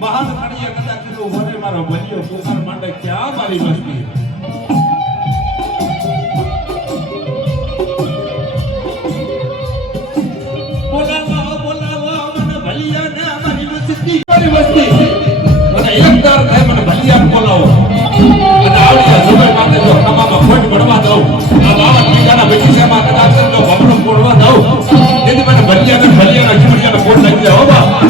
મહાન ખડીએ કદાચ કીધું મને મારો ભલિયો પુકાર માંડે ક્યાં મારી મસ્તી બોલાવા મને ભલિયા ને મારી મસ્તી મને એક દર થાય મને ભલિયા બોલાવો અને આવડિયા જુગર માટે જો ખમામાં ફોટ પડવા દઉં આ બાવા બીજાના બગીચામાં કદાચ જો ભમરો પોડવા દઉં તેથી મને ભલિયાના ખીમડિયાનો ફોટ લાગી જાય હો બા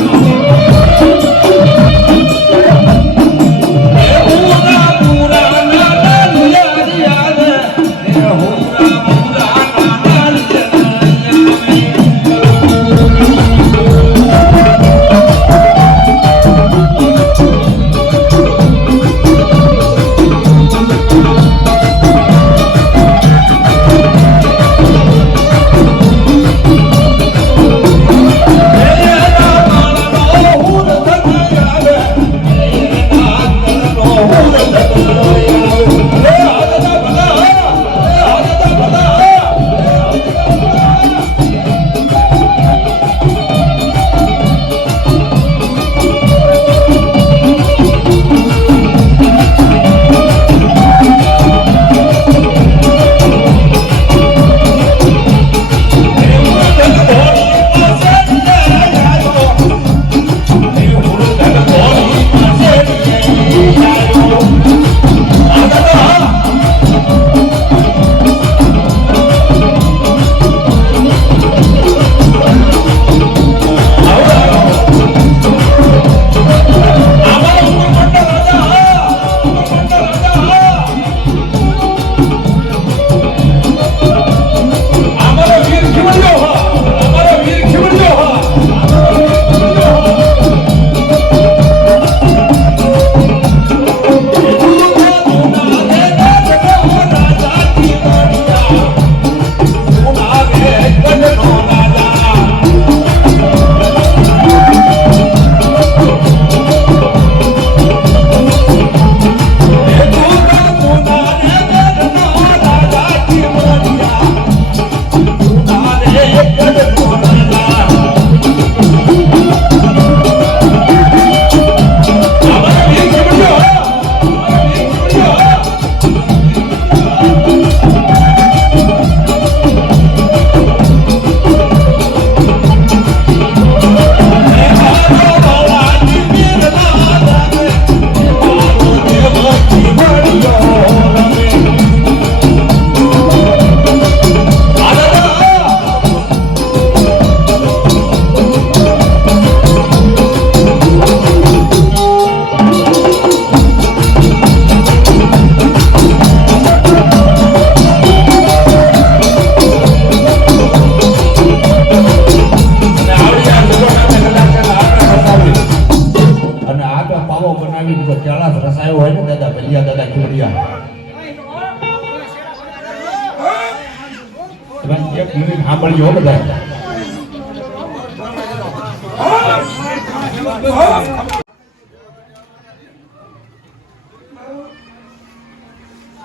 સાંભળ્યો બધા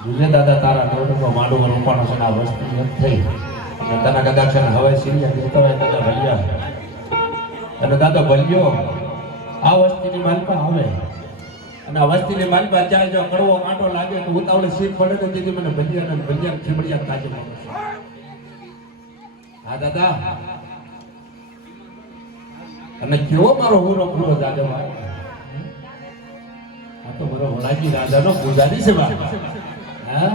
જુજે દાદા તારા નવડો માંડવો રોપાણો છે આ વસ્તુ થઈ અને તના કદાચ છે હવે સિરિયા કહેતો હોય દાદા ભલિયા અને દાદા ભલિયો આ વસ્તીની માલપા આવે અને આ વસ્તીની માલપા જાય જો કડવો કાંટો લાગે તો ઉતાવળે સીટ પડે તો તેથી મને ભલિયા ખીમડિયા તાજે મળે હા દાદા અને કેવો મારો હુરો પૂરો જાગે તો મારો વલાજી રાજાનો પૂજારી છે બા. હા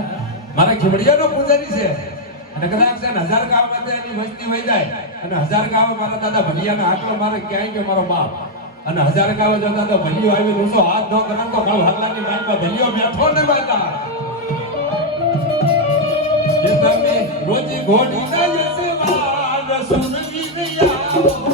મારા ખીમડિયાનો પૂજારી છે અને કદાચ છે ને 1000 ગામ માં એની વસ્તી વહી જાય અને 1000 ગામ મારા દાદા ભલિયાનો આટલો મારે ક્યાંય કે મારો બાપ અને 1000 ગામ જો દાદા ભલિયો આવી રૂસો હાથ ન કરે તો ભાવ હાથલાની માઈ પર ભલિયો બેઠો ને બાતા જે તમે રોજી ઘોડી ના જશે વાગ સુનવી રહ્યા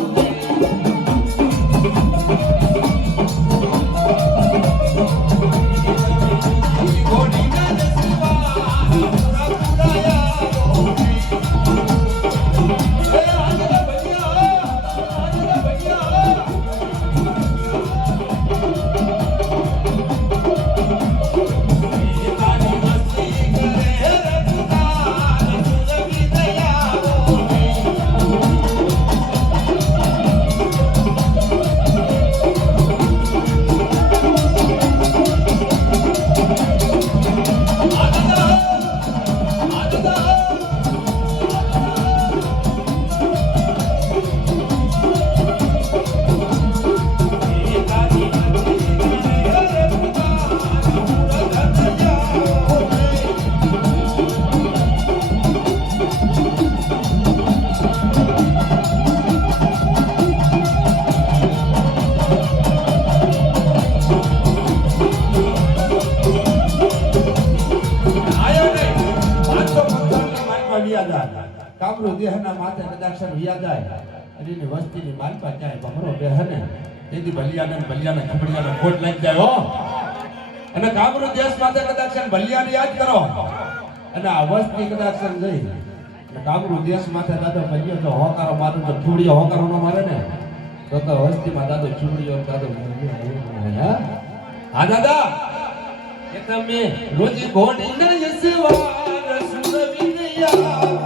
કાબરો દેહના માથે કદાક્ષર વિયા જાય અને એની વસ્તીની માલપા ક્યાંય ભમરો બેહને તેથી ભલિયાને ખબડિયાને ખોટ લાગી જાય હો અને કાબરો દેશ માથે કદાક્ષર ભલિયાને યાદ કરો અને આ વસ્તી કદાક્ષર જઈ અને કાબરો દેશ માથે દાદો ભલિયો તો હોકારો મારું તો ખીવડીઓ હોકારો ન મારે ને તો વસ્તીમાં દાદો ખીવડીઓ દાદો હા દાદા કે તમે રોજી ઘોડી ન યસવાર સુરવી ગયા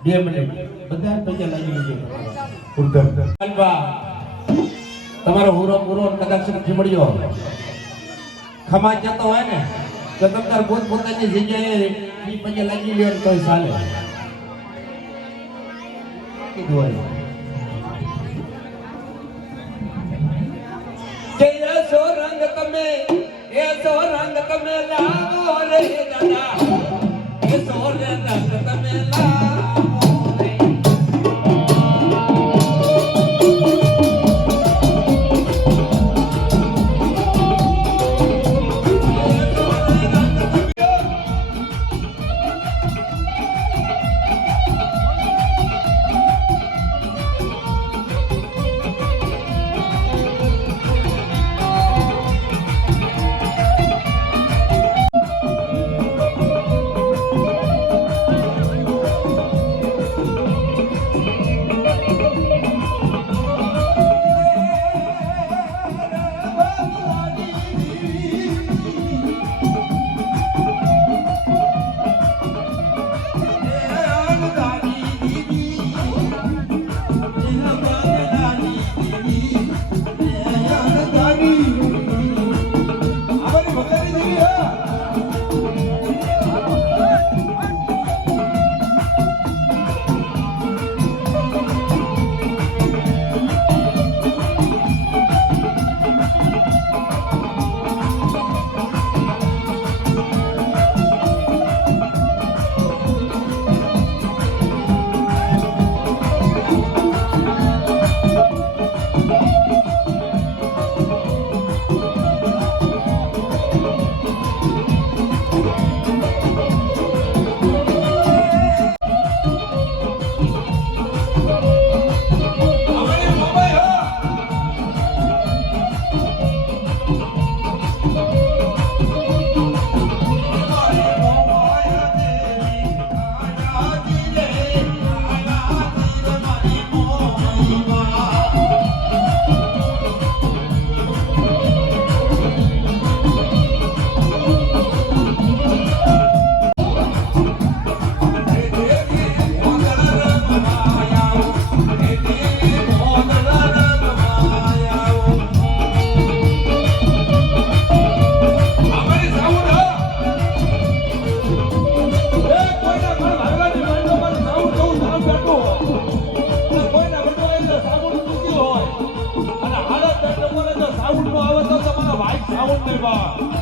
બધા પૈસા લાગી લીધો તમારો પૂરો કદાચ ખીમડ્યો ખમા જતો હોય ને તો તમે પોતાની જગ્યાએ પૈસા લાગી લ્યો તો ચાલે કીધું હોય એસો રંગ તમે લાવો રે દાદા એસો રંગ તમે લાવો સાઉન્ડ નો આવે તો તમારા વાઇક સાઉન્ડ નહીં બા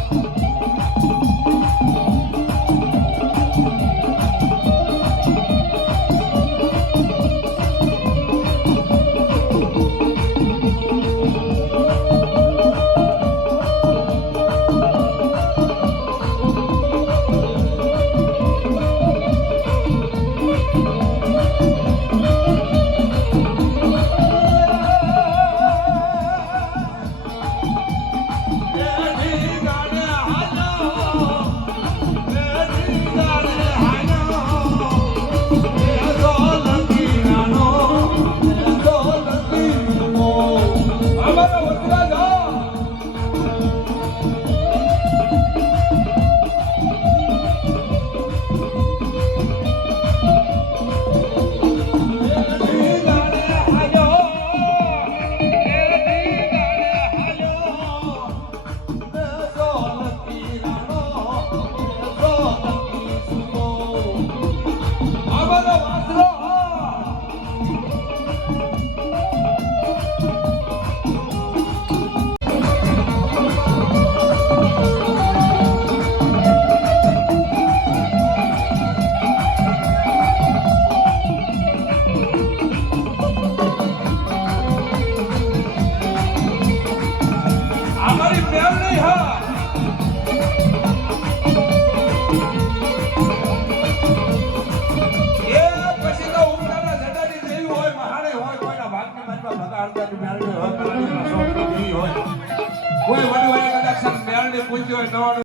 કોઈ વડું કદાચ મેળને પૂછ્યો હોય